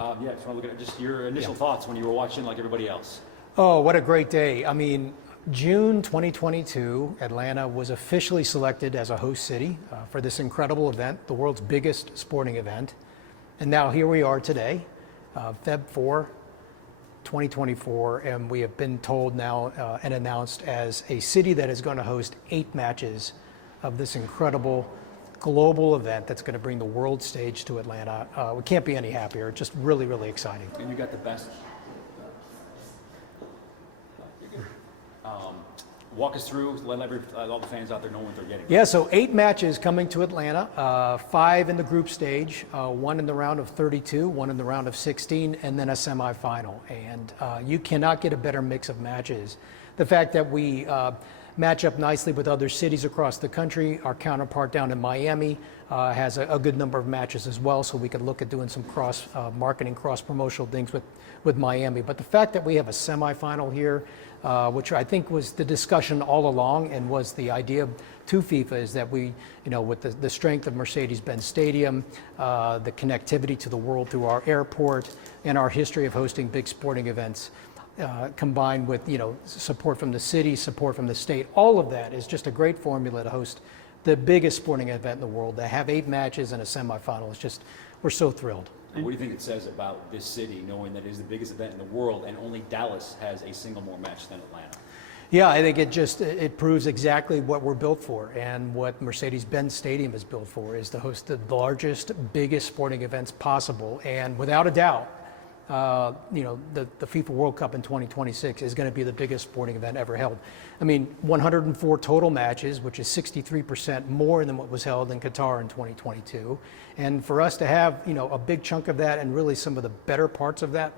Yeah, just want to look at just your initial thoughts when you were watching like everybody else. Oh, what a great day. I mean, June 2022, Atlanta was officially selected as a host city for this incredible event, the world's biggest sporting event. And now here we are today, Feb 4, 2024, and we have been told now and announced as a city that is going to host 8 matches of this incredible global event that's going to bring the world stage to Atlanta. We can't be any happier. It's just really, really exciting. And you got the best. Walk us through, let all the fans out there know what they're getting. Yeah, so 8 matches coming to Atlanta, 5 in the group stage, 1 in the round of 32, 1 in the round of 16, and then a semifinal. And you cannot get a better mix of matches. The fact that we match up nicely with other cities across the country. Our counterpart down in Miami has a good number of matches as well, so we can look at doing some cross-marketing, cross-promotional things with Miami. But the fact that we have a semifinal here, which I think was the discussion all along and was the idea to FIFA, is that we, with the strength of Mercedes-Benz Stadium, the connectivity to the world through our airport, and our history of hosting big sporting events, combined with support from the city, support from the state, all of that is just a great formula to host the biggest sporting event in the world. To have 8 matches and a semifinal, it's just, we're so thrilled. And what do you think it says about this city, knowing that it is the biggest event in the world and only Dallas has a single more match than Atlanta? Yeah, I think it proves exactly what we're built for, and what Mercedes-Benz Stadium is built for, is to host the largest, biggest sporting events possible. And without a doubt, the FIFA World Cup in 2026 is going to be the biggest sporting event ever held. I mean, 104 total matches, which is 63% more than what was held in Qatar in 2022. And for us to have, a big chunk of that and really some of the better parts of that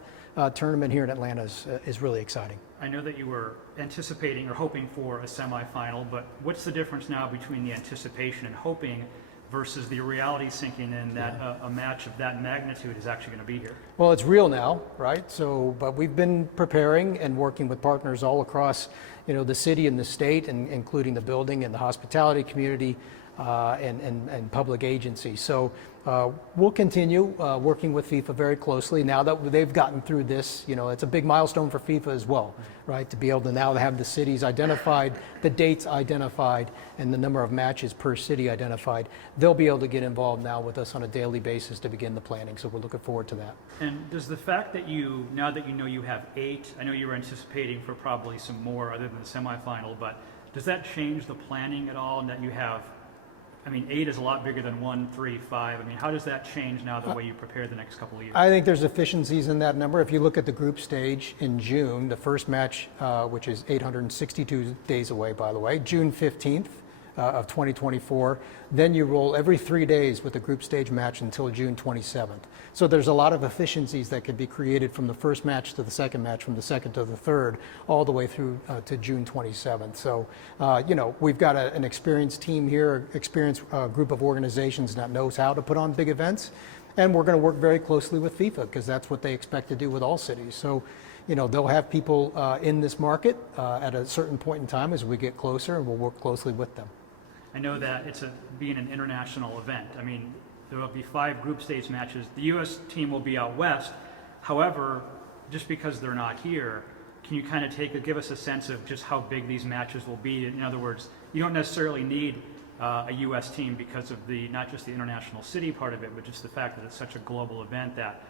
tournament here in Atlanta is really exciting. I know that you were anticipating or hoping for a semifinal, but what's the difference now between the anticipation and hoping versus the reality sinking in that a match of that magnitude is actually going to be here? Well, it's real now, right? So, but we've been preparing and working with partners all across, the city and the state, and including the building and the hospitality community and public agencies. So we'll continue working with FIFA very closely now that they've gotten through this. It's a big milestone for FIFA as well, right? To be able to now have the cities identified, the dates identified, and the number of matches per city identified. They'll be able to get involved now with us on a daily basis to begin the planning. So we're looking forward to that. And does the fact that now that you have 8, I know you were anticipating for probably some more other than the semifinal, but does that change the planning at all, and that you have, 8 is a lot bigger than 1, 3, 5. How does that change now the way you prepare the next couple of years? I think there's efficiencies in that number. If you look at the group stage in June, the first match, which is 862 days away, by the way, June 15th of 2024, then you roll every 3 days with the group stage match until June 27th. So there's a lot of efficiencies that can be created from the first match to the second match, from the second to the third, all the way through to June 27th. So, we've got an experienced team here, experienced group of organizations that knows how to put on big events. And we're going to work very closely with FIFA, because that's what they expect to do with all cities. So, they'll have people in this market at a certain point in time as we get closer, and we'll work closely with them. I know that it's being an international event. There will be 5 group stage matches. The U.S. team will be out west. However, just because they're not here, can you kind of give us a sense of just how big these matches will be? In other words, you don't necessarily need a U.S. team because of not just the international city part of it, but just the fact that it's such a global event that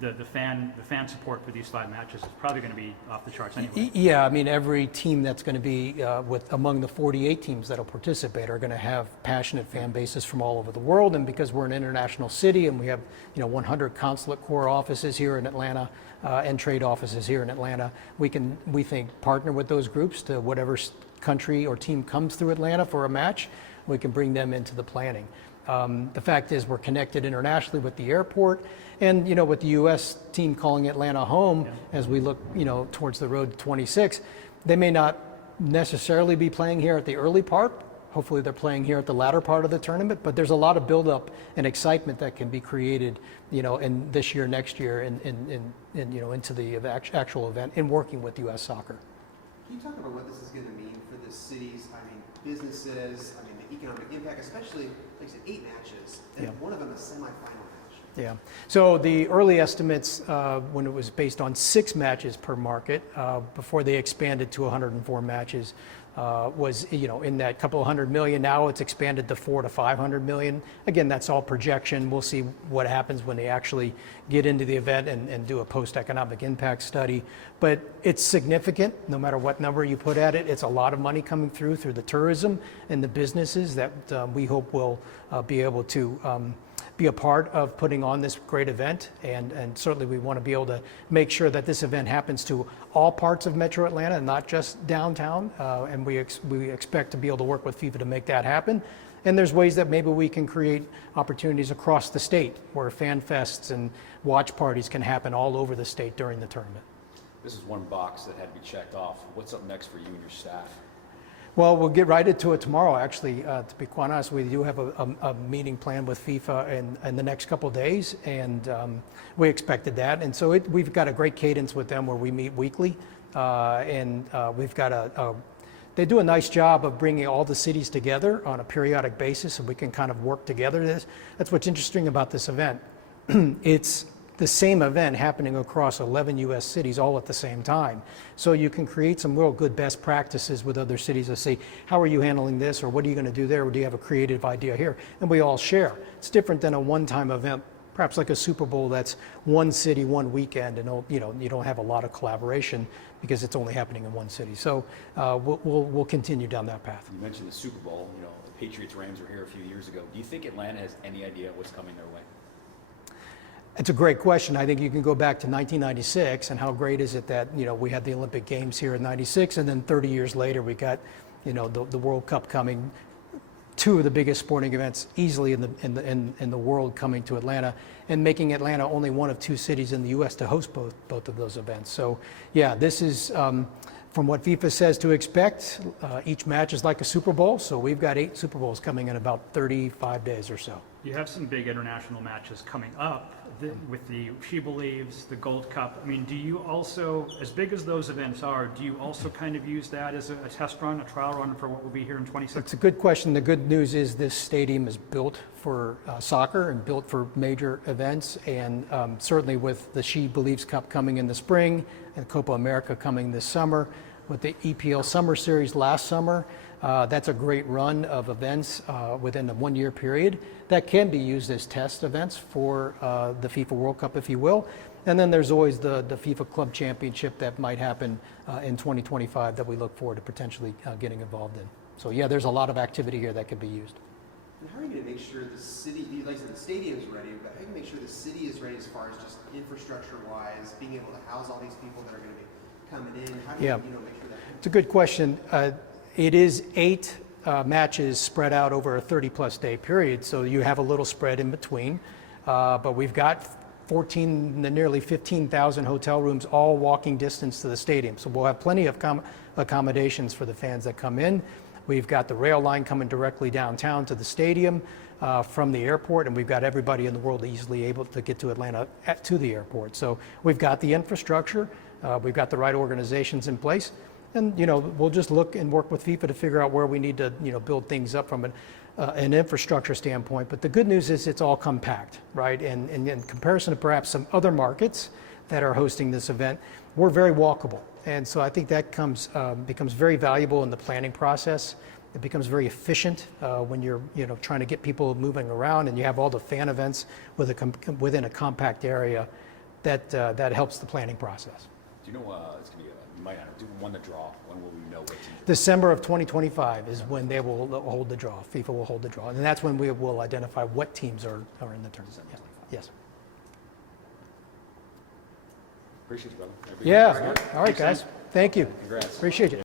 the fan support for these 5 matches is probably going to be off the charts anyway. Yeah, every team that's going to be among the 48 teams that'll participate are going to have passionate fan bases from all over the world. And because we're an international city and we have 100 consulate corps offices here in Atlanta and trade offices here in Atlanta, we think partner with those groups to whatever country or team comes through Atlanta for a match. We can bring them into the planning. The fact is, we're connected internationally with the airport, and with the U.S. team calling Atlanta home. As we look towards the road to 26, they may not necessarily be playing here at the early part. Hopefully they're playing here at the latter part of the tournament, but there's a lot of buildup and excitement that can be created in this year, next year, and into the actual event, in working with U.S. Soccer. Can you talk about what this is going to mean for the cities, businesses, the economic impact, especially, like you said, 8 matches, and one of them a semifinal match? Yeah. So the early estimates, when it was based on 6 matches per market, before they expanded to 104 matches, was, in that couple of $100 million. Now it's expanded to $400 to $500 million. Again, that's all projection. We'll see what happens when they actually get into the event and do a post-economic impact study. But it's significant, no matter what number you put at it. It's a lot of money coming through the tourism and the businesses that we hope will be able to be a part of putting on this great event, and certainly we want to be able to make sure that this event happens to all parts of Metro Atlanta, not just downtown, and we expect to be able to work with FIFA to make that happen. And there's ways that maybe we can create opportunities across the state where fan fests and watch parties can happen all over the state during the tournament. This is one box that had to be checked off. What's up next for you and your staff? Well, we'll get right into it tomorrow, actually. To be quite honest, we do have a meeting planned with FIFA in the next couple of days, and we expected that. And so we've got a great cadence with them where we meet weekly, and we've got they do a nice job of bringing all the cities together on a periodic basis, so we can kind of work together. That's what's interesting about this event. It's the same event happening across 11 U.S. cities all at the same time. So you can create some real good best practices with other cities to say, how are you handling this, or what are you going to do there, or do you have a creative idea here? And we all share. It's different than a one-time event, perhaps like a Super Bowl that's one city, one weekend, and you don't have a lot of collaboration because it's only happening in one city. So we'll continue down that path. You mentioned the Super Bowl. The Patriots-Rams were here a few years ago. Do you think Atlanta has any idea what's coming their way? It's a great question. I think you can go back to 1996, and how great is it that we had the Olympic Games here in '96, and then 30 years later we got the World Cup coming, 2 of the biggest sporting events easily in the world coming to Atlanta, and making Atlanta only one of 2 cities in the U.S. to host both of those events. So yeah, this is from what FIFA says to expect. Each match is like a Super Bowl, so we've got 8 Super Bowls coming in about 35 days or so. You have some big international matches coming up with the She Believes, the Gold Cup. I mean, do you also, as big as those events are, do you also kind of use that as a test run, a trial run for what will be here in 26? It's a good question. The good news is this stadium is built for soccer and built for major events, and certainly with the She Believes Cup coming in the spring and Copa America coming this summer, with the EPL Summer Series last summer, that's a great run of events within a 1-year period that can be used as test events for the FIFA World Cup, if you will. And then there's always the FIFA Club Championship that might happen in 2025 that we look forward to potentially getting involved in. So yeah, there's a lot of activity here that could be used. And how are you going to make sure the city, like I said, the stadium is ready, but how are you going to make sure the city is ready as far as just infrastructure-wise, being able to house all these people that are going to be coming in? How do you, make sure that? It's a good question. It is 8 matches spread out over a 30-plus day period, so you have a little spread in between. But we've got nearly 15,000 hotel rooms, all walking distance to the stadium. So we'll have plenty of accommodations for the fans that come in. We've got the rail line coming directly downtown to the stadium from the airport, and we've got everybody in the world easily able to get to Atlanta to the airport. So we've got the infrastructure, we've got the right organizations in place. And we'll just look and work with FIFA to figure out where we need to build things up from an infrastructure standpoint. But the good news is it's all compact, right? And in comparison to perhaps some other markets that are hosting this event, we're very walkable. And so I think that becomes very valuable in the planning process. It becomes very efficient when you're trying to get people moving around, and you have all the fan events within a compact area. That helps the planning process. Do you know it's going to be you might not do one to draw. When will we know what team? December of 2025 is when they will hold the draw. FIFA will hold the draw, and that's when we will identify what teams are in the tournament. Yeah. Yes. Appreciate it, brother. Yeah. All right, guys. Thank you. Congrats. Appreciate it.